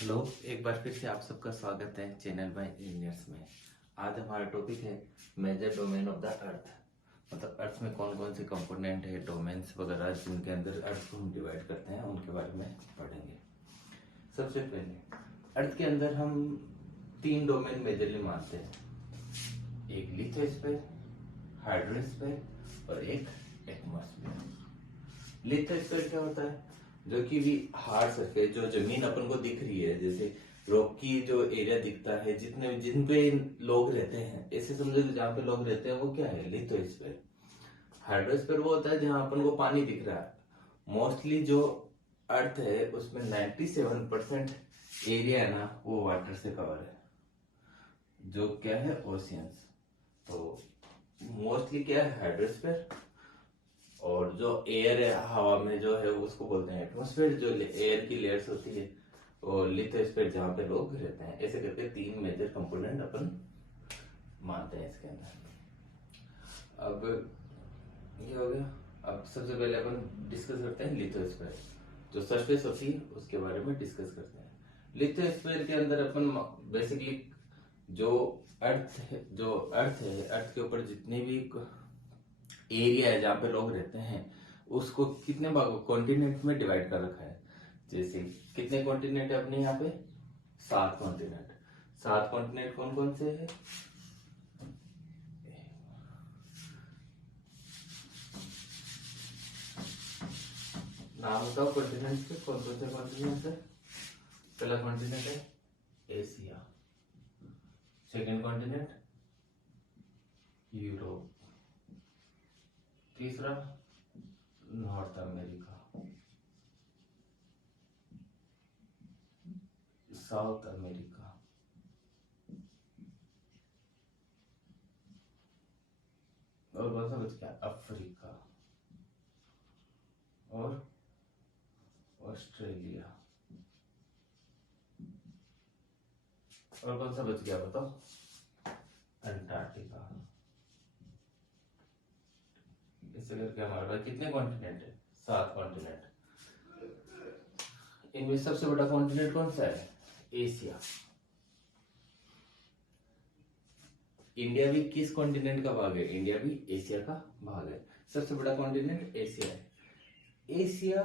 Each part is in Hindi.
हेलो, एक बार फिर से आप सबका स्वागत है चैनल बाय इंजीनियर्स में। आज हमारा टॉपिक है major domain of the earth. मतलब अर्थ में कौन कौन से कंपोनेंट है, डोमेन्स वगैरह जिनके अंदर अर्थ को हम डिवाइड करते हैं, उनके बारे में पढ़ेंगे। सबसे पहले अर्थ के अंदर हम 3 डोमेन मेजरली मानते हैं, एक लिथोस्फीयर, हाइड्रोस्फीयर और एक एटमॉस्फेयर। लिथोस्फीयर क्या होता है? जो कि भी हार्ड सरफेस, जो जमीन अपन को दिख रही है, जैसे रॉक की जो एरिया दिखता है, जितने जिन पे लोग रहते हैं, ऐसे समझो कि जहाँ पे लोग रहते हैं वो क्या है, लिथोस्फीयर। हाइड्रोस्फीयर वो होता है जहाँ अपन को पानी दिख रहा है। मोस्टली जो अर्थ है उसमें 97% एरिया है ना, वो वाटर से कवर है, जो क्या है, ओशियंस। तो मोस्टली क्या है, हाइड्रोस्फीयर। और जो एयर है हवा में जो है उसको बोलते हैं एटमॉस्फेयर, जो एयर की लेयर्स होती है, और लिथोस्फीयर जहाँ पे लोग रहते हैं। ऐसे करके 3 मेजर कंपोनेंट अपन मानते हैं इसके अंदर। अब ये हो गया। अब सबसे पहले अपन डिस्कस करते हैं लिथोस्फीयर, जो सरफेस होती है उसके बारे में डिस्कस करते हैं। लिथोस्फीयर के अंदर अपन बेसिकली जो अर्थ के ऊपर जितने भी एरिया है जहाँ पे लोग रहते हैं, उसको कितने भागों, कॉन्टिनेंट में डिवाइड कर रखा है। जैसे कितने कॉन्टिनेंट है अपने यहाँ पे, 7 कॉन्टिनेंट। 7 कॉन्टिनेंट कौन कौन से है? नाम बताओ कॉन्टिनेंट के, कौन कौन से कॉन्टिनेंट है? पहला कॉन्टिनेंट है एशिया, सेकंड कॉन्टिनेंट यूरोप, तीसरा नॉर्थ अमेरिका, साउथ अमेरिका, और कौन सा बच गया, अफ्रीका और ऑस्ट्रेलिया, और कौन सा बच गया बताओ, अंटार्कटिका। इससे करके हमारे पास कितने कॉन्टिनेंट है, 7 कॉन्टिनेंट। इनमें सबसे बड़ा कॉन्टिनेंट कौन सा है, एशिया। इंडिया भी किस कॉन्टिनेंट का भाग है, इंडिया भी एशिया का भाग है। सबसे बड़ा कॉन्टिनेंट एशिया है। एशिया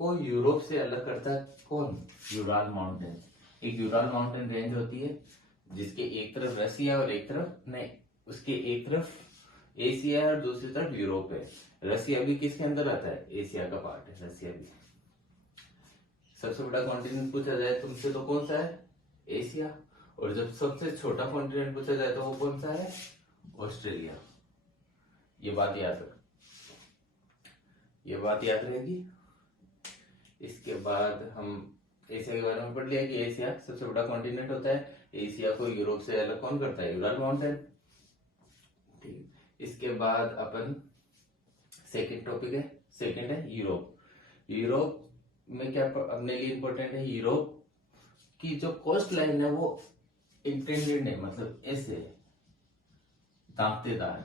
को यूरोप से अलग करता है कौन, यूराल माउंटेन। एक यूराल माउंटेन रेंज होती है जिसके एक तरफ रसिया और एक तरफ नहीं, उसके एक तरफ एशिया है और दूसरी तरफ यूरोप है। रसिया भी किसके अंदर आता है, एशिया का पार्ट है रसिया भी। सबसे बड़ा कॉन्टिनेंट पूछा जाए तुमसे तो कौन सा है, एशिया। और जब सबसे छोटा कॉन्टिनेंट पूछा जाए तो वो कौन सा है, ऑस्ट्रेलिया। ये बात याद रख, ये बात याद रहेगी। इसके बाद हम एशिया के बारे में पढ़ लिया कि एशिया सबसे बड़ा कॉन्टिनेंट होता है। एशिया को यूरोप से अलग कौन करता है, यूरल माउंटेन। ठीक, इसके बाद अपन सेकंड टॉपिक है, सेकंड है यूरोप। यूरोप में क्या अपने लिए इंपॉर्टेंट है, यूरोप की जो कोस्ट लाइन है वो इंटेंडेड है, मतलब ऐसे दांतेदार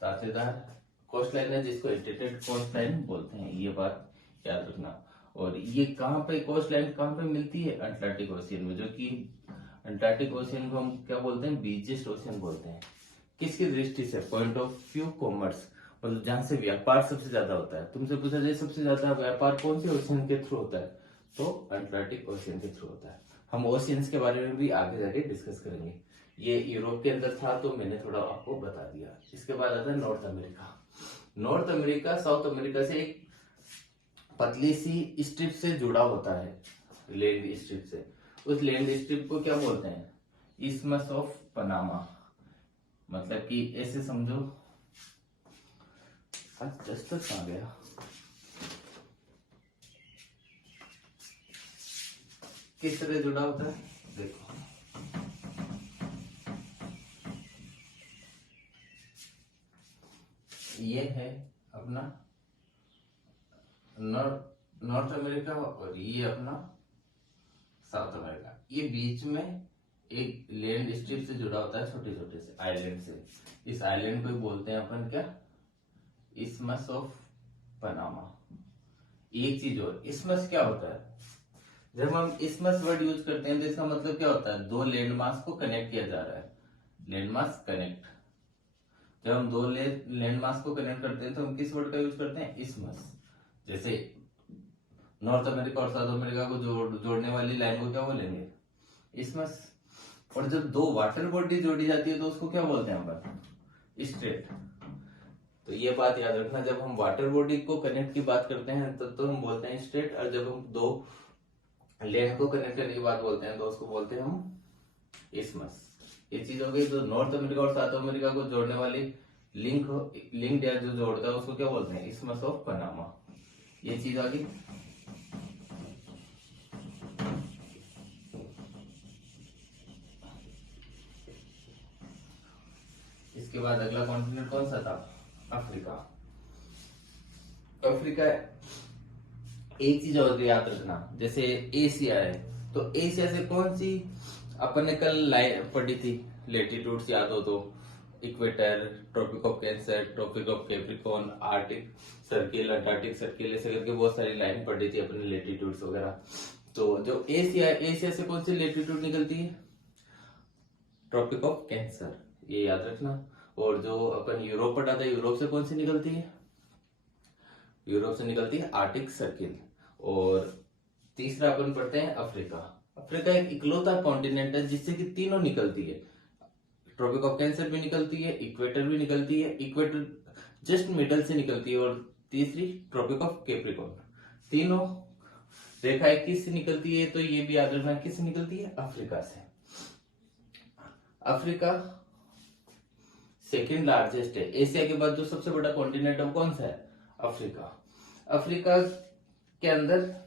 दांतेदार कोस्ट लाइन है, जिसको इंटेंडेड कोस्ट लाइन बोलते हैं। ये बात याद रखना। और ये कहाँ पे कोस्ट लाइन कहाँ पे मिलती है, अटलांटिक ओशियन में, जो कि अटलांटिक ओशियन को हम क्या बोलते हैं, बीचेस्ट ओशियन बोलते हैं। किसकी दृष्टि से, पॉइंट ऑफ व्यू कॉमर्स, मतलब जहां से व्यापार सबसे ज्यादा होता है। तुमसे पूछा जाए सबसे ज्यादा व्यापार कौन से ओशियन के थ्रू होता है, तो अटलांटिक ओशियन के थ्रू होता है। हम ओशियंस के बारे में भी आगे जाके डिस्कस करेंगे। ये यूरोप के अंदर था तो मैंने थोड़ा आपको बता दिया। इसके बाद आता है north America. North America south America से एक पतली सी स्ट्रिप से जुड़ा होता है, लैंड स्ट्रिप से। उस लैंड स्ट्रिप को क्या बोलते हैं, इस्मस ऑफ पनामा। मतलब कि ऐसे समझो, जस्ट कहाँ गया, किस तरह जुड़ा होता है, देखो ये है अपना नॉर्थ अमेरिका और ये अपना साउथ अमेरिका। ये बीच में एक लैंड स्ट्रिप से जुड़ा होता है, छोटे छोटे से आइलैंड से। इस आइलैंड को बोलते हैं अपन क्या, इस्मस ऑफ पनामा। एक चीज और, इस्मस क्या होता है, जब हम इसमस वर्ड यूज करते हैं तो इसका मतलब क्या होता है, दो लैंड मास को कनेक्ट किया जा रहा है, लैंड मास कनेक्ट। जब हम दो लैंड मास को कनेक्ट करते हैं तो हम किस वर्ड का यूज करते हैं, इसमस। जैसे नॉर्थ अमेरिका और साउथ अमेरिका को जोड़ने वाली लाइन को क्या बोलेंगे, इसमस। और जब दो वाटर बॉडी जोड़ी जाती है तो उसको क्या बोलते हैं अपन, स्ट्रेट। तो ये बात याद रखना, जब हम वाटर बॉडी को कनेक्ट की बात करते हैं तो हम बोलते हैं स्ट्रेट, और जब हम दो लैंड को कनेक्ट करने की बात बोलते हैं तो उसको बोलते हैं हम इसमस। ये चीज हो गई। तो नॉर्थ अमेरिका और साउथ अमेरिका को जोड़ने वाली लिंक या जो जोड़ता है उसको क्या बोलते हैं, इसमस ऑफ पनामा। ये चीज आ गई। इसके बाद अगला कॉन्टिनेंट कौन सा था, अफ्रीका। अफ्रीका, एक चीज और याद रखना, जैसे एशिया है तो एशिया से कौन सी अपन ने कल लाइन पढ़ी थी, लेटीट्यूड्स याद हो तो, equator, Tropic of Cancer, Tropic of Capricorn, Arctic Circle, Antarctic Circle, ऐसे करके बहुत सारी लाइन पढ़ी थी अपने लेटीट्यूड्स वगैरह। तो जो एशिया से कौन सी लेटीट्यूड निकलती है, ट्रॉपिक ऑफ कैंसर, ये याद रखना। और जो अपन यूरोप पढ़ा था, यूरोप से कौन सी निकलती है, यूरोप से निकलती है आर्टिक सर्किल। और तीसरा अपन पढ़ते हैं अफ्रीका। अफ्रीका एक इकलौता कॉन्टिनेंट है जिससे कि तीनों निकलती है, ट्रॉपिक ऑफ कैंसर भी निकलती है, इक्वेटर भी निकलती है, इक्वेटर जस्ट मिडल से निकलती है, और तीसरी ट्रॉपिक ऑफ कैप्रिकॉर्न। तीनों रेखाएं किससे निकलती है, तो ये भी याद रखना किससे निकलती है, अफ्रीका से। अफ्रीका सेकेंड लार्जेस्ट है, एशिया के बाद जो सबसे बड़ा कॉन्टिनेंट है वो कौन सा है, अफ्रीका। अफ्रीका के अंदर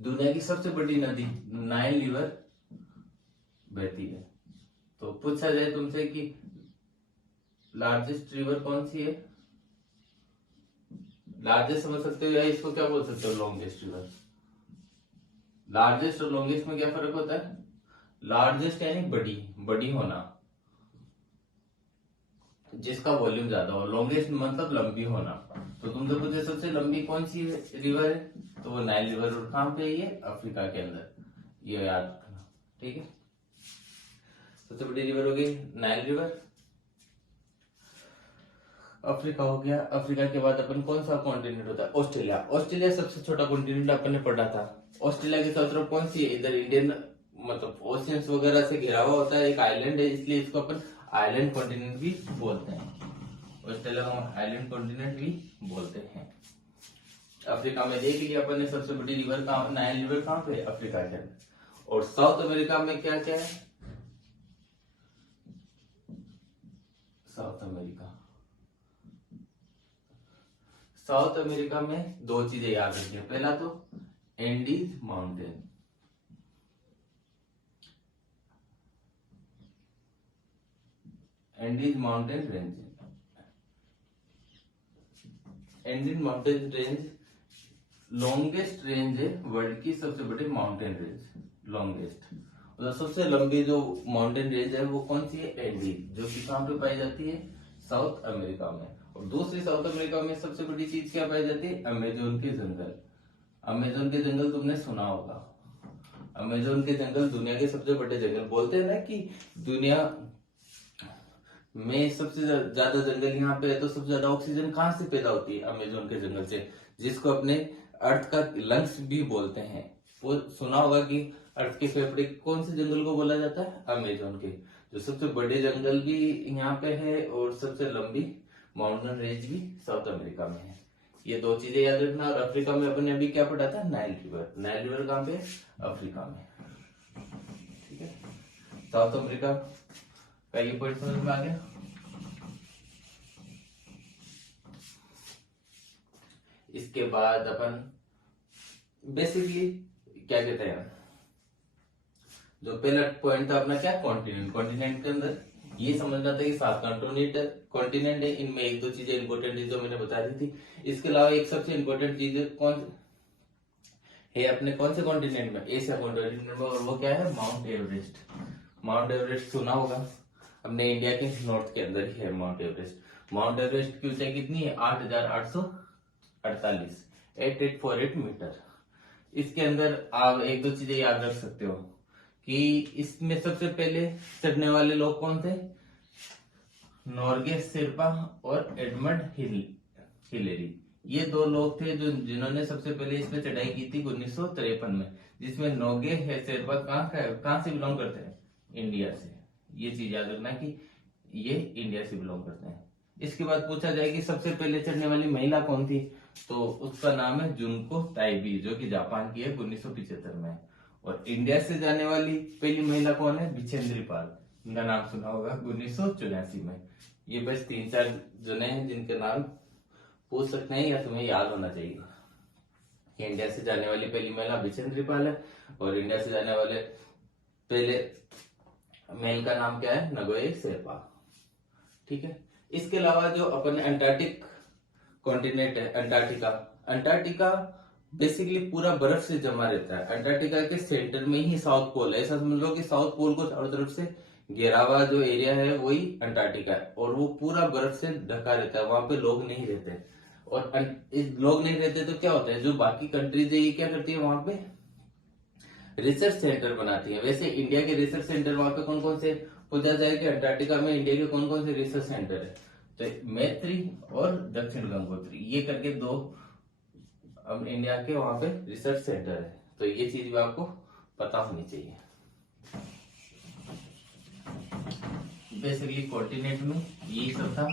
दुनिया की सबसे बड़ी नदी नाइल रिवर बहती है। तो पूछा जाए तुमसे कि लार्जेस्ट रिवर कौन सी है, लार्जेस्ट समझ सकते हो या इसको क्या बोल सकते हो, लॉन्गेस्ट रिवर। लार्जेस्ट और लॉन्गेस्ट में क्या फर्क होता है, लार्जेस्ट यानी बड़ी, बड़ी होना, जिसका वॉल्यूम ज्यादा हो, लॉन्गेस्ट मतलब लंबी होना। तो तुम देखो जो सबसे लंबी कौन सी रिवर है, तो वो नाइल रिवर। और कहां पे ये, अफ्रीका के अंदर, ये याद रखना, ठीक है। सबसे बड़ी रिवर हो गई नाइल रिवर, अफ्रीका हो गया। अफ्रीका के बाद अपन कौन सा कॉन्टिनेंट होता है, ऑस्ट्रेलिया। ऑस्ट्रेलिया सबसे छोटा कॉन्टिनेंट अपन ने पढ़ा था। ऑस्ट्रेलिया की चारों तरफ कौन सी है, इधर इंडियन मतलब ओशियंस वगैरह से घिरा हुआ होता है, एक आइलैंड है, इसलिए इसको अपन आइलैंड कॉन्टिनेंट भी बोलते हैं। ऑस्ट्रेलिया को हम आइलैंड कॉन्टिनेंट भी बोलते हैं। अफ्रीका में देख लिया अपन ने सबसे बड़ी रिवर कहां, नाइल रिवर कहां पे, अफ्रीका के अंदर। और साउथ अमेरिका में क्या क्या है, साउथ अमेरिका, साउथ अमेरिका में दो चीजें याद रखिए। पहला तो Andes mountain, Andes mountain range, Andes mountain range longest range है वर्ल्ड की, सबसे बड़ी माउंटेन रेंज, लॉन्गेस्ट। और सबसे लंबी जो माउंटेन रेंज है वो कौन सी है, एंडीज, जो कि कहां पे पाई जाती है, साउथ अमेरिका में। और दूसरी साउथ अमेरिका में सबसे बड़ी चीज क्या पाई जाती है, अमेजोन के जंगल। अमेजोन के जंगल तुमने सुना होगा, अमेजोन के जंगल दुनिया के सबसे बड़े जंगल। बोलते हैं ना कि दुनिया में सबसे ज्यादा जंगल यहाँ पे है, तो सबसे ज्यादा ऑक्सीजन कहाँ से पैदा होती है, अमेजोन के जंगल से, जिसको अपने अर्थ का लंग्स भी बोलते हैं। वो सुना होगा कि अर्थ के फेफड़े कौन से जंगल को बोला जाता है, अमेजोन के। जो सबसे बड़े जंगल भी यहाँ पे है और सबसे लंबी माउंटेन रेंज भी साउथ अमेरिका में है। ये दो चीजें याद रखना। और अफ्रीका में अपन ने अभी क्या पढ़ा था, नाइल रिवर। नाइल रिवर कहाँ पे, अफ्रीका में, ठीक है। साउथ अमेरिका का ये पॉइंट समझ में आ गया। इसके बाद अपन बेसिकली क्या कहते हैं, जो पहला पॉइंट था अपना क्या, कॉन्टिनेंट। कॉन्टिनेंट के अंदर ये समझना था कि 7 कॉन्टिनेंट है, इनमें एक दो चीजें इंपॉर्टेंट है जो मैंने बता दी थी। इसके अलावा एक सबसे इंपॉर्टेंट चीज कौन है अपने कौन से कॉन्टिनेंट में, एशिया कॉन्टिनेंट में, और वो क्या है, माउंट एवरेस्ट। माउंट एवरेस्ट सुना होगा, अपने इंडिया के नॉर्थ के अंदर ही है माउंट एवरेस्ट। माउंट एवरेस्ट की ऊंचाई कितनी है, 8,848 8848 मीटर। इसके अंदर आप एक दो चीजें याद रख सकते हो कि इसमें सबसे पहले चढ़ने वाले लोग कौन थे, नॉर्गे शेरपा और एडमंड हिलेरी। ये दो लोग थे जो जिन्होंने सबसे पहले इस पे चढ़ाई की थी 1953 में, जिसमें नोगे शेरपा कहाँ से बिलोंग करते हैं, इंडिया से। ये चीज याद रखना कि ये इंडिया से बिलोंग करते हैं। इसके बाद पूछा जाए कि सबसे पहले चढ़ने वाली महिला कौन थी, तो उसका नाम है जुनको ताइबी, जो कि जापान की है 1975 में। और इंडिया से जाने वाली पहली महिला कौन है, बिछेंद्री पाल, इनका नाम सुना होगा 1984 में। ये बस 3-4 जने हैं जिनके नाम पूछ सकते हैं या तुम्हें याद होना चाहिए कि इंडिया से जाने वाली पहली महिला बिछेंद्री पाल है और इंडिया से जाने वाले पहले मेल का नाम क्या है, नगोए शेरपा। ठीक है। इसके अलावा जो अपन अंटार्कटिक कॉन्टिनेंट है, अंटार्कटिका बेसिकली पूरा बर्फ से जमा रहता है। अंटार्कटिका के सेंटर में ही साउथ पोल है। ऐसा समझ लो कि साउथ पोल को चारों तरफ से घेरा हुआ जो एरिया है वही अंटार्कटिका है, और वो पूरा बर्फ से ढका रहता है। वहां पे लोग नहीं रहते, और लोग नहीं रहते तो क्या होता है, जो बाकी कंट्रीज है ये क्या करती है, वहां पे रिसर्च सेंटर बनाती है। वैसे इंडिया के रिसर्च सेंटर वहां पे कौन कौन से, पूछा जाए कि अंटार्कटिका में इंडिया के कौन कौन से रिसर्च सेंटर है, तो मैत्री और दक्षिण गंगोत्री, ये करके दो अब इंडिया के वहां पे रिसर्च सेंटर है। तो ये चीज भी आपको पता होनी चाहिए। बेसिकली कॉन्टिनेंट में यही सब था।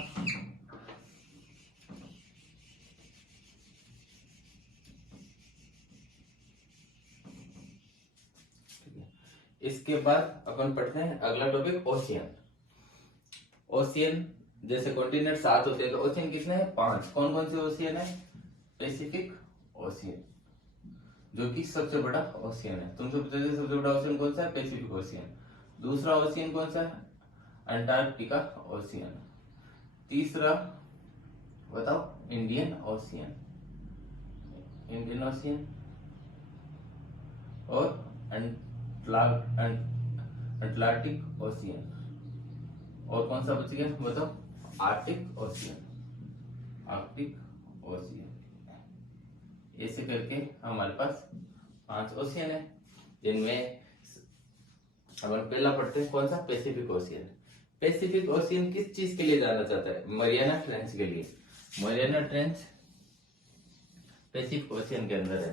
इसके बाद अपन पढ़ते हैं अगला टॉपिक, ओशियन। ओशियन जैसे कॉन्टिनेंट 7 होते हैं, तो ओशियन कितने हैं, 5। कौन कौन से ओशियन है, पैसिफिक ओशियन, जो कि सबसे बड़ा ओशियन है। तुमसे पूछा जाए सबसे बड़ा ओशियन कौन सा है, पैसिफिक ओशियन। दूसरा ओशियन कौन सा है, अंटार्कटिका ओशियन। तीसरा बताओ, इंडियन ओशियन, और अटलांटिक ओशियन। और कौन सा बच गया बताओ, आर्टिक ओशियन, ऐसे करके हमारे पास 5 ओशियन है, जिनमें अपन पहला पढ़ते हैं कौन सा, पैसिफिक ओशियन। पैसिफिक ओशियन किस चीज के लिए जाना चाहता है, मरियाना ट्रेंच के लिए। मरियाना ट्रेंच पैसिफिक ओशियन के अंदर है।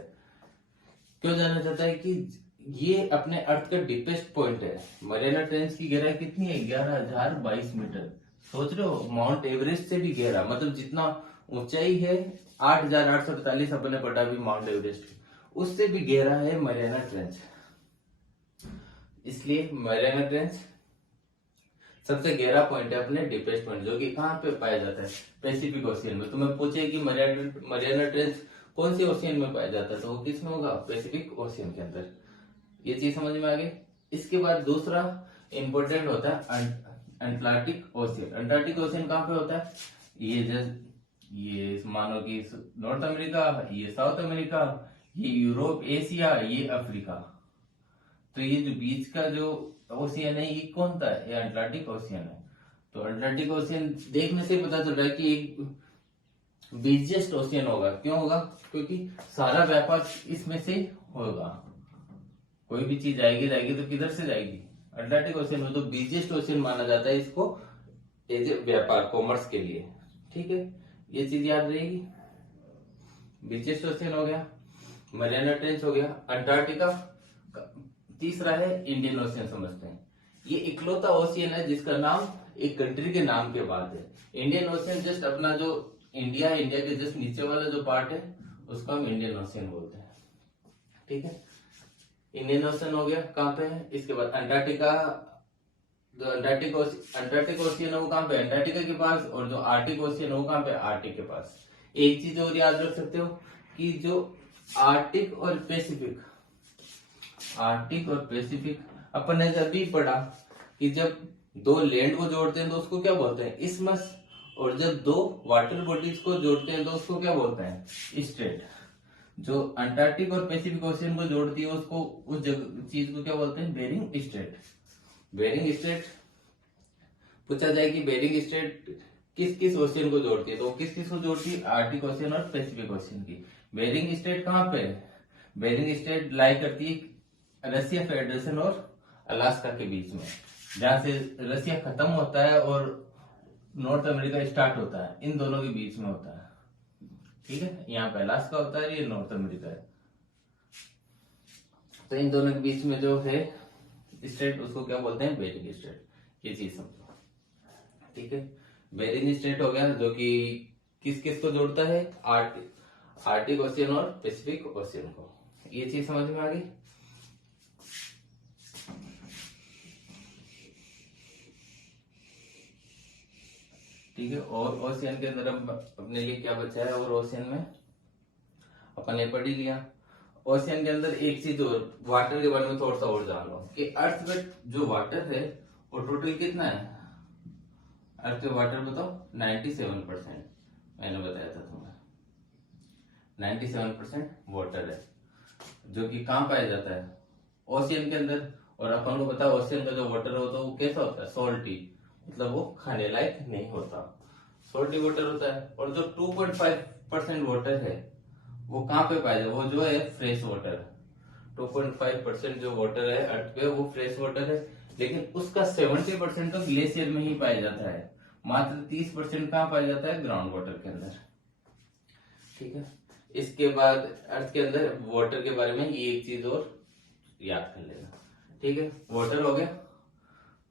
क्यों जाना चाहता है कि ये अपने अर्थ का डीपेस्ट पॉइंट है। मरियाना ट्रेंच की गहराई कितनी है, 11,022 मीटर। सोच रहे हो, माउंट एवरेस्ट से भी गहरा, मतलब जितना ऊंचाई है 8,845 अपने पढ़ा भी माउंट एवरेस्ट की, उससे भी गहरा है मरियाना ट्रेंच। इसलिए मरियाना ट्रेंच सबसे गहरा पॉइंट है अपने डीपेस्ट पॉइंट, जो कि कहाँ पे पाया जाता है, पैसिफिक ओशियन में। तुम्हें पूछे कि मरियाना ट्रेंच कौन सी ओशियन में पाया जाता है, तो वो किस में होगा, पैसिफिक ओशियन के अंदर। ये चीज समझ में आ गई। इसके बाद दूसरा इंपॉर्टेंट होता है अटलांटिक ओशियन। अटलांटिक ओशियन कहाँ पे होता है, ये मानो कि नॉर्थ अमेरिका, ये साउथ अमेरिका, ये यूरोप, एशिया, ये अफ्रीका। तो ये जो बीच का जो ओशियन है ये कौन सा है, ये अटलांटिक ओशियन है। तो अटलांटिक ओशियन देखने से पता चल रहा है कि एक बिजिएस्ट ओशियन होगा। क्यों होगा, क्योंकि सारा व्यापार इसमें से होगा। कोई भी चीज जाएगी तो किधर से जाएगी, अटलांटिक ओशियन में। तो बिजिएस्ट ओशियन माना जाता है इसको एज ए व्यापार, कॉमर्स के लिए। ठीक है, ये चीज याद रहेगी। बिजिएस्ट ओशियन हो गया, मरियाना ट्रेंच हो गया, अंटार्कटिका। तीसरा है इंडियन ओशियन। समझते हैं, ये इकलौता ओशियन है जिसका नाम एक कंट्री के नाम के बाद है। इंडियन ओशियन जस्ट अपना जो इंडिया के जस्ट नीचे वाला जो पार्ट है उसको हम इंडियन ओशियन बोलते हैं। ठीक है, इंडियन ओशियन हो गया, कहाँ पे है। इसके बाद अंटार्कटिका, जो अंटार्कटिक ओशियन है वो कहाँ पे, अंटार्कटिका के पास। और जो आर्टिक ओशियन है वो कहाँ पे, आर्टिक के पास। एक चीज और याद रख सकते हो कि जो आर्टिक और पैसिफिक अपन ने जब भी पढ़ा कि जब दो लैंड को जोड़ते हैं तो उसको क्या बोलते हैं, इस्मस। और जब दो वाटर बॉडीज को जोड़ते हैं तो उसको क्या बोलते हैं, स्ट्रेट। जो अंटार्कटिक और पैसिफिक ओशियन को जोड़ती है उसको, उस चीज को क्या बोलते हैं, बेरिंग स्ट्रेट। बेरिंग स्ट्रेट पूछा जाए कि बेरिंग स्ट्रेट किस किस ओशियन को जोड़ती है, तो किस किस को जोड़ती है, आर्टिक ओशियन और पैसिफिक ओशियन की। बेरिंग स्ट्रेट कहाँ पे है, बेरिंग स्ट्रेट लाई करती है रसिया फेडरेशन और अलास्का के बीच में, जहां से रसिया खत्म होता है और नॉर्थ अमेरिका स्टार्ट होता है, इन दोनों के बीच में होता है। ठीक है, यहाँ पे अलास्का होता है, ये नॉर्थ अमेरिका है। तो इन दोनों के बीच में जो है स्ट्रेट, उसको क्या बोलते हैं, बेरिंग स्ट्रेट। ये चीज समझो। ठीक है, बेरिंग स्ट्रेट हो गया जो कि किस किस को जोड़ता है, आर्टिक ओशियन और पैसिफिक ओशियन को। ये चीज समझ में आ गई। ठीक है, और ओशियन के अंदर अपने लिए क्या बचा है, और ओशियन में अपन ने पढ़ ही लिया। ओशियन के अंदर एक चीज और, वाटर के बारे में थोड़ा सा और जान लो कि अर्थ में जो वाटर है वो टोटल कितना है। अर्थ में वाटर बताओ, 97%। मैंने बताया था तुम्हें 97% वाटर है, जो कि कहाँ पाया जाता है, ओशियन के अंदर। और अपन को पता है ओशियन का जो वाटर होता है वो कैसा होता है, सॉल्टी, मतलब वो खाने लायक नहीं होता, सॉल्टी वाटर होता है। और जो 2.5% वाटर है वो कहाँ पे पाया जाए, वो जो है फ्रेश वाटर। 2.5% जो वाटर है अर्थ पे वो फ्रेश वाटर है, लेकिन उसका 70% तो ग्लेशियर में ही पाया जाता है, मात्र 30% कहाँ पाया जाता है, ग्राउंड वाटर के अंदर। ठीक है, इसके बाद अर्थ के अंदर वाटर के बारे में ये एक चीज और याद कर लेना। ठीक है, वाटर हो गया,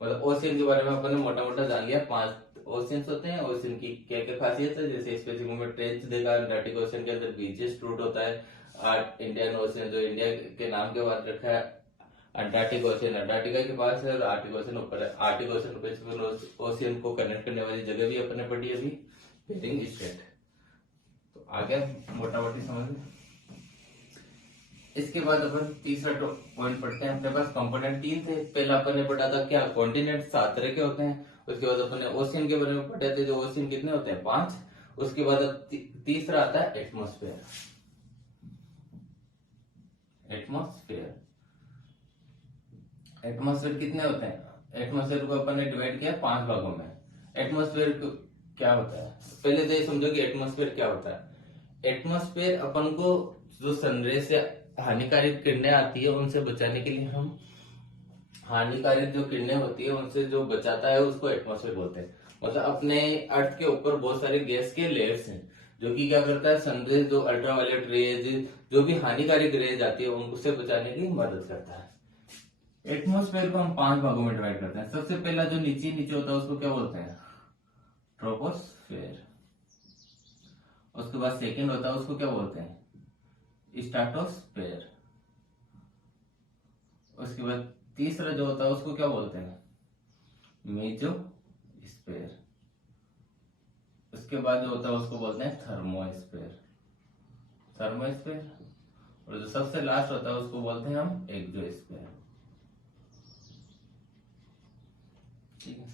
मतलब ओशियन के बारे में अपन ने मोटा मोटा जान लिया। 5 ओशियंस होते हैं, ओशियन की क्या क्या खासियत है, जैसे स्पेसिफिक में ट्रेंच देखा, अंटार्कटिक ओशियन के अंदर बीचेस रूट होता है, इंडियन ओशियन जो इंडिया के नाम के बाद रखा है, अंटार्कटिक ओशियन अंटार्कटिका के पास है, और आर्टिक ओशियन ऊपर है। आर्टिक ओशियन पैसिफिक ओशियन को कनेक्ट करने वाली जगह भी अपन ने पढ़ी अभी, बेरिंग स्ट्रेट। तो आ गया मोटा मोटी समझ में। इसके बाद अपन तीसरा पॉइंट पढ़ते हैं। अपने पास कंपोनेंट 3 थे। पहला अपन ने पढ़ा था क्या, कॉन्टिनेंट 7 तरह के होते हैं। उसके बाद अपन ने ओशियन के बारे में पढ़े थे, जो ओशियन कितने होते हैं, 5। उसके बाद तीसरा आता है एटमॉस्फेयर। एटमॉस्फेयर एटमॉस्फेयर कितने होते हैं, एटमॉस्फेयर को अपन ने डिवाइड किया 5 भागों में। एटमॉस्फेयर क्या होता है, पहले तो ये समझो कि एटमॉस्फेयर क्या होता है। एटमॉस्फेयर अपन को जो सनरेज से हानिकारक किरणें आती है उनसे बचाने के लिए, हम हानिकारक जो किरणें होती है उनसे जो बचाता है उसको एटमॉस्फेयर बोलते हैं। मतलब अपने अर्थ के ऊपर बहुत सारे गैस के लेयर्स हैं, जो कि क्या करता है, सनरेज जो अल्ट्रावायलेट रेज, जो भी हानिकारक रेज आती है उनसे बचाने की मदद करता है। एटमॉस्फेयर को हम 5 भागों में डिवाइड करते हैं। सबसे पहला जो नीचे नीचे होता है उसको क्या बोलते हैं, ट्रोपोस्फेयर। उसके बाद सेकंड होता है उसको क्या बोलते हैं, स्ट्रेटोस्फेयर। उसके बाद तीसरा जो होता है उसको क्या बोलते हैं, मेसोस्फेयर। उसके बाद जो होता है उसको बोलते हैं थर्मोस्फेयर। और जो सबसे लास्ट होता है उसको बोलते हैं हम एक्सोस्फेयर। ठीक है,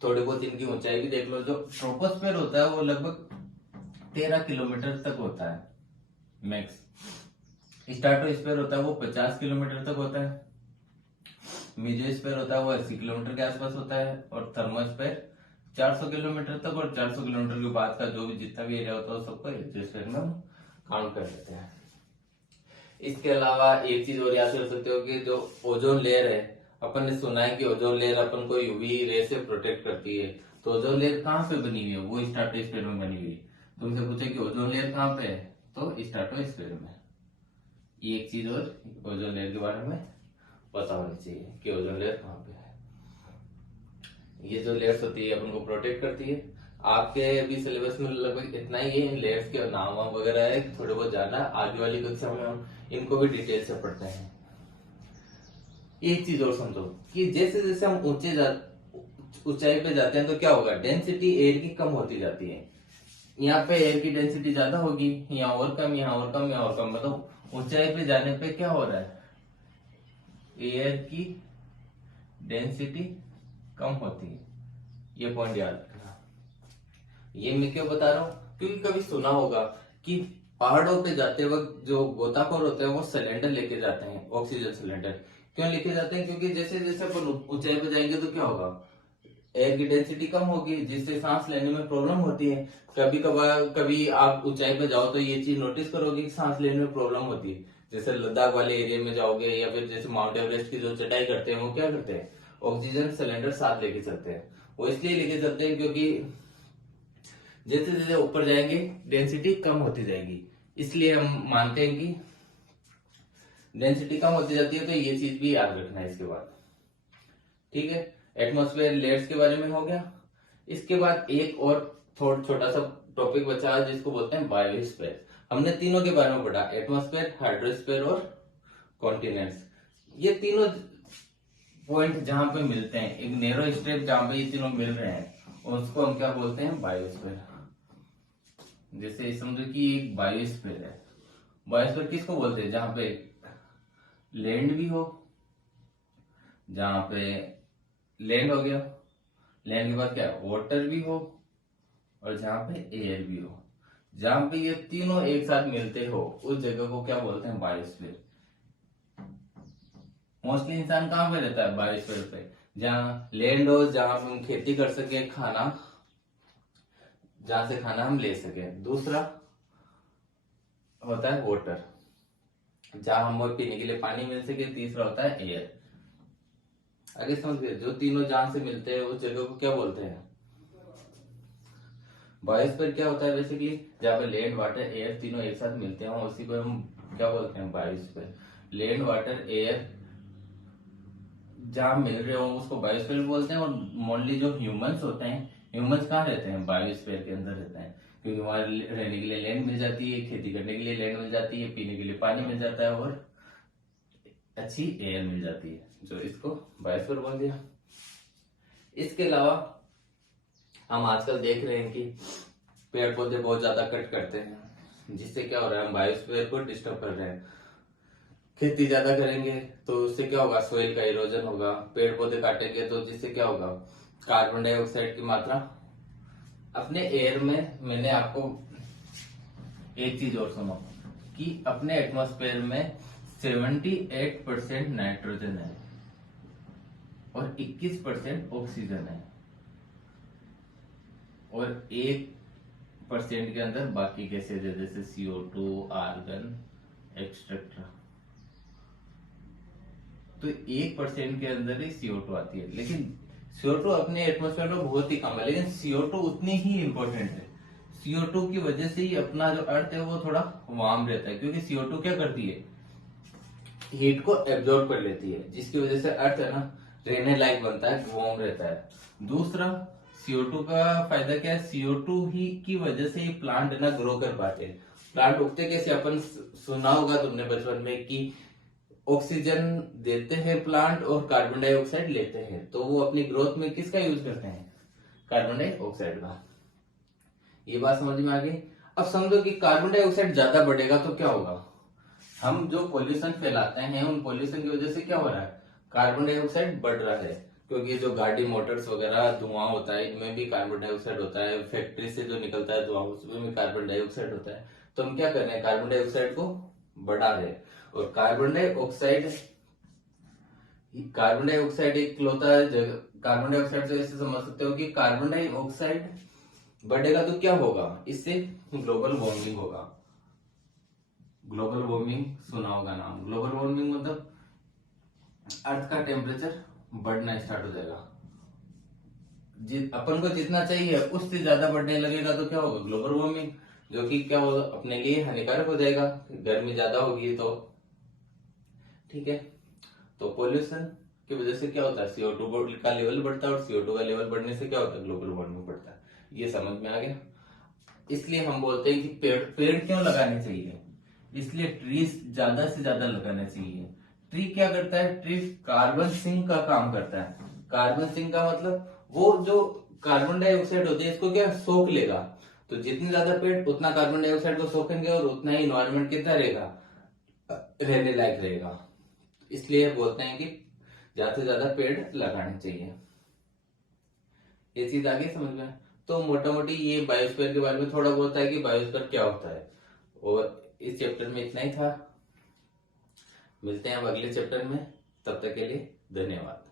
थोड़ी बहुत इनकी ऊंचाई भी देख लो। जो ट्रोपोस्फेयर होता है वो लगभग 13 किलोमीटर तक होता है मैक्स। स्ट्रेटोस्फेयर होता है वो 50 किलोमीटर तक होता है। मेसोस्फेयर होता है वो 80 किलोमीटर के आसपास होता है। और थर्मोस्फेयर 400 किलोमीटर तक, और 400 किलोमीटर के बाद का जो भी जितना भी एरिया होता है सबको एक्सोस्फेयर में हम काउंट कर लेते हैं। इसके अलावा एक चीज और याद कर सकते हो कि जो ओजोन लेयर है, अपन ने सुना है कि ओजोन लेयर अपन को यूवी रे से प्रोटेक्ट करती है। तो ओजोन लेयर कहाँ पे बनी हुई है, वो स्ट्रेटोस्फेयर में बनी हुई है। तुमसे पूछे कि ओजोन लेयर कहाँ पे है, तो स्ट्रेटोस्फेयर में। ये एक चीज और ओजोन लेयर के बारे में पता होनी चाहिए कि ओजोन लेयर कहाँ पे है। ये जो लेयर्स होती है अपन को प्रोटेक्ट करती है। आपके भी सिलेबस में लगभग इतना ही है, इन लेयर्स के नाम वगैरह है, थोड़े बहुत जाना। आगे वाली कक्षा में हम इनको भी डिटेल से पढ़ते हैं। एक चीज और समझो कि जैसे जैसे हम ऊंचाई पे जाते हैं तो क्या होगा, डेंसिटी एयर की कम होती जाती है। यहाँ पे एयर की डेंसिटी ज्यादा होगी, यहाँ और कम, यहाँ और कम, यहाँ और कम। मतलब ऊंचाई पे जाने पे क्या हो रहा है, एयर की डेंसिटी कम होती है। ये पॉइंट याद रखना। ये मैं क्यों बता रहा हूँ, क्योंकि कभी सुना होगा कि पहाड़ों पे जाते वक्त जो गोताखोर होते हैं वो सिलेंडर लेके जाते हैं, ऑक्सीजन सिलेंडर। क्यों लेके जाते हैं, क्योंकि जैसे जैसे अपन ऊंचाई पे जाएंगे तो क्या होगा, एयर की डेंसिटी कम होगी, जिससे सांस लेने में प्रॉब्लम होती है। कभी आप ऊंचाई पे जाओ तो ये चीज नोटिस करोगे कि सांस लेने में प्रॉब्लम होती है। जैसे लद्दाख वाले एरिया में जाओगे या फिर जैसे माउंट एवरेस्ट की जो चढ़ाई करते हैं, वो क्या करते हैं, ऑक्सीजन सिलेंडर साथ लेके चलते हैं। वो इसलिए लेके चलते हैं क्योंकि जैसे जैसे ऊपर जाएंगे डेंसिटी कम होती जाएगी, इसलिए हम मानते हैं कि डेंसिटी कम होती जाती है। तो ये चीज भी याद रखना है इसके बाद। ठीक है, एटमॉस्फेयर लेयर्स के बारे में हो गया। इसके बाद एक और थोड़ा छोटा सा टॉपिक बचा है जिसको बोलते हैं बायोस्फीयर। हमने तीनों के बारे में पढ़ा, एटमॉस्फेयर, हाइड्रोस्फीयर और कॉन्टिनेंट्स। ये तीनों पॉइंट जहां पे मिलते हैं, एक नैरो स्ट्रिप जहां पे ये तीनों मिल रहे हैं, उसको हम क्या बोलते हैं, बायोस्फीयर। जैसे समझो कि एक बायोस्फीयर है। बायोस्फीयर किसको बोलते हैं, जहां पे लैंड भी हो, जहां पे लैंड हो गया, लैंड के बाद क्या वाटर भी हो, और जहां पे एयर भी हो। जहां पे ये तीनों एक साथ मिलते हो उस जगह को क्या बोलते हैं, बायोस्फीयर। मोस्टली इंसान कहां पे रहता है, बायोस्फीयर पे, जहां लैंड हो, जहां हम खेती कर सके, खाना, जहां से खाना हम ले सके। दूसरा होता है वाटर, जहां हमें पीने के लिए पानी मिल सके। तीसरा होता है एयर। आगे समझिए, जो तीनों जहां से मिलते हैं उस जगह को क्या बोलते हैं, बायोस्फीयर। क्या होता है बेसिकली, जहां पे लैंड, वाटर, एयर तीनों एक साथ मिलते हैं उसी को हम क्या बोलते हैं, बायोस्फीयर। लैंड, वाटर, एयर जहां मिल रहे हो उसको बायोस्फीयर बोलते हैं। और मोस्टली जो ह्यूमंस होते हैं, ह्यूमंस कहाँ रहते हैं, बायोस्फीयर के अंदर रहते हैं, क्योंकि वहां रहने के लिए लैंड मिल जाती है, खेती करने के लिए लैंड मिल जाती है, पीने के लिए पानी मिल जाता है, और अच्छी एयर मिल जाती है, जो इसको बायोस्फीयर बोल दिया। इसके अलावा हम आजकल देख रहे हैं कि पेड़ पौधे बहुत ज्यादा कट करते हैं, जिससे क्या हो रहा है, हम बायोस्फीयर को डिस्टर्ब कर रहे हैं। खेती ज्यादा करेंगे तो उससे क्या होगा, सोइल का इरोजन होगा। पेड़ पौधे काटेंगे तो जिससे क्या होगा, कार्बन डाइऑक्साइड की मात्रा अपने एयर में। मैंने आपको एक चीज और सुनो कि अपने एटमॉस्फेयर में 78% नाइट्रोजन है और 21% ऑक्सीजन है, और 1% के अंदर बाकी गैसेज है, जैसे CO2, आर्गन, एक्सेट्रा। तो 1% के अंदर ही CO2 आती है, लेकिन CO2 अपने एटमॉस्फेयर में बहुत ही कम है, लेकिन CO2 उतनी ही इंपॉर्टेंट है। CO2 की वजह से ही अपना जो अर्थ है वो थोड़ा वार्म रहता है, क्योंकि CO2 क्या करती है, हीट को एब्जॉर्ब कर लेती है, जिसकी वजह से अर्थ है ना रहने लायक बनता है, वार्म रहता है। दूसरा CO2 का फायदा क्या है, CO2 ही की वजह से ही प्लांट ना ग्रो कर पाते हैं। प्लांट उगते कैसे, अपन सुना होगा तुमने बचपन में कि ऑक्सीजन देते हैं प्लांट और कार्बन डाइऑक्साइड लेते हैं, तो वो अपनी ग्रोथ में किसका यूज करते हैं, कार्बन डाइऑक्साइड का। ये बात समझ में आ गई। अब समझो कि कार्बन डाइऑक्साइड ज्यादा बढ़ेगा तो क्या होगा, हम जो पोल्यूशन फैलाते हैं उन पोल्यूशन की वजह से क्या हो रहा है, कार्बन डाइऑक्साइड बढ़ रहा है। क्योंकि जो गाड़ी मोटर्स वगैरह धुआं होता है, इनमें भी कार्बन डाइऑक्साइड होता है। फैक्ट्री से जो निकलता है धुआं, उसमें भी कार्बन डाइऑक्साइड होता है। तो हम क्या कर रहे हैं, कार्बन डाइऑक्साइड को बढ़ा रहे हैं। और कार्बन डाइऑक्साइड एक होता है, कार्बन डाइऑक्साइड से ऐसे समझ सकते हो कि कार्बन डाइऑक्साइड बढ़ेगा तो क्या होगा, इससे ग्लोबल वार्मिंग होगा। ग्लोबल वार्मिंग सुना होगा नाम। ग्लोबल वार्मिंग मतलब अर्थ का टेम्परेचर बढ़ना स्टार्ट हो जाएगा। अपन को जितना चाहिए उससे ज्यादा बढ़ने लगेगा तो क्या होगा, ग्लोबल वार्मिंग, जो कि क्या होगा, अपने लिए हानिकारक हो जाएगा। गर्मी ज्यादा होगी तो ठीक है। तो पोल्यूशन की वजह से क्या होता है, CO2 का लेवल बढ़ता है, और CO2 का लेवल बढ़ने से क्या होता है, ग्लोबल वार्मिंग बढ़ता है। ये समझ में आ गया। इसलिए हम बोलते हैं कि पेड़ पेड़ क्यों लगाने चाहिए, इसलिए ट्रीज ज्यादा से ज्यादा लगाने चाहिए। ट्री क्या करता है, ट्री कार्बन सिंक का काम करता है। कार्बन सिंक का मतलब वो जो कार्बन डाइऑक्साइड होते हैं इसको क्या सोख लेगा। तो जितने ज्यादा पेड़ उतना कार्बन डाइऑक्साइड को सोखेंगे, और उतना ही इन्वायरमेंट कितना रहेगा, रहने लायक रहेगा। इसलिए बोलते हैं कि ज्यादा से ज्यादा पेड़ लगाने चाहिए। ये चीज आगे समझ में। तो मोटा मोटी ये बायोस्फीयर के बारे में थोड़ा बहुत है कि बायोस्फीयर क्या होता है। और इस चैप्टर में इतना ही था। मिलते हैं अब अगले चैप्टर में, तब तक के लिए धन्यवाद।